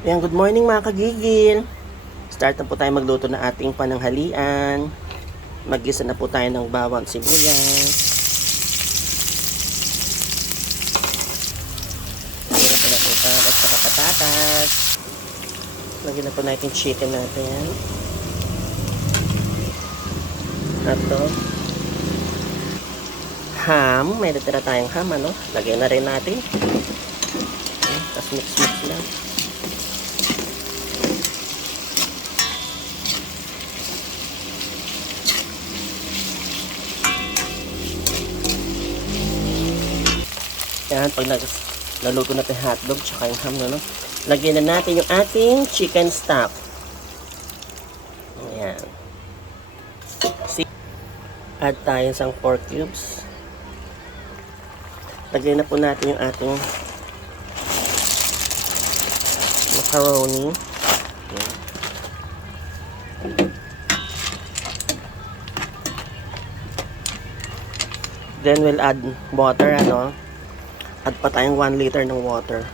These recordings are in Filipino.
Ayan, good morning mga kagigil. Start na po tayo magluto ng ating pananghalian. Magisa na po tayo ng bawang sibuyas. Lagyan na po natin carrots at patatas. Lagyan na po natin chicken natin. At to. Ham. May natira tayong ham, ano? Lagyan na rin natin. Tapos mix-mix lang. Yan, pag naluto natin hotdog tsaka yung ham, no, no? Lagyan na natin yung ating chicken stock. Ayan. Add tayo isang pork cubes. Lagyan na po natin yung ating macaroni. Ayan. Then we'll add water, ano? Add pa tayong 1 liter ng water.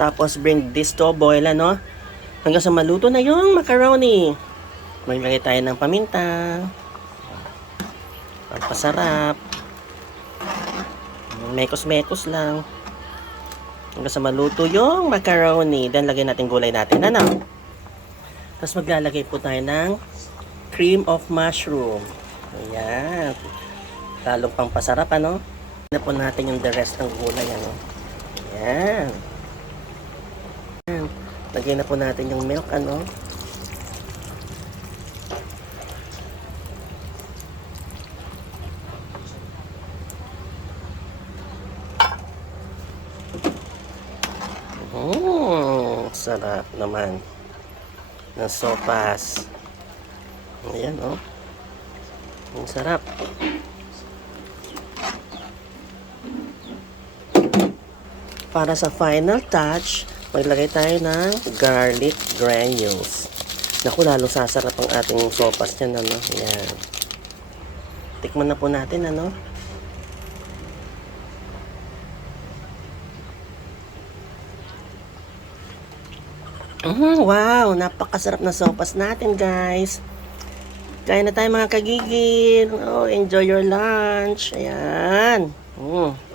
Tapos bring this to boil, ano? Hanggang sa maluto na yung macaroni. Maglagay tayo ng paminta. Pampasarap. Mekos-mekos lang. Hanggang sa maluto yung macaroni. Then lagay natin gulay natin, ano? Tapos maglalagay po tayo ng cream of mushroom. Ayan. Lalong pang pasarap, ano? Na po natin yung the rest ng gulay, ano? Ayan. Ayan. Lagyan na po natin yung milk, ano? Mm, sarap naman ng sopas. Ayan, oh. Ang sarap. Para sa final touch, maglagay tayo ng garlic granules. Naku, lalo sasarap ang ating sopas niyan, ano? Ayan. Tikman na po natin, ano? Mm, wow, napakasarap na sopas natin, guys. Kain na tayo mga kagigil. Oh, enjoy your lunch. Ayan. Mm.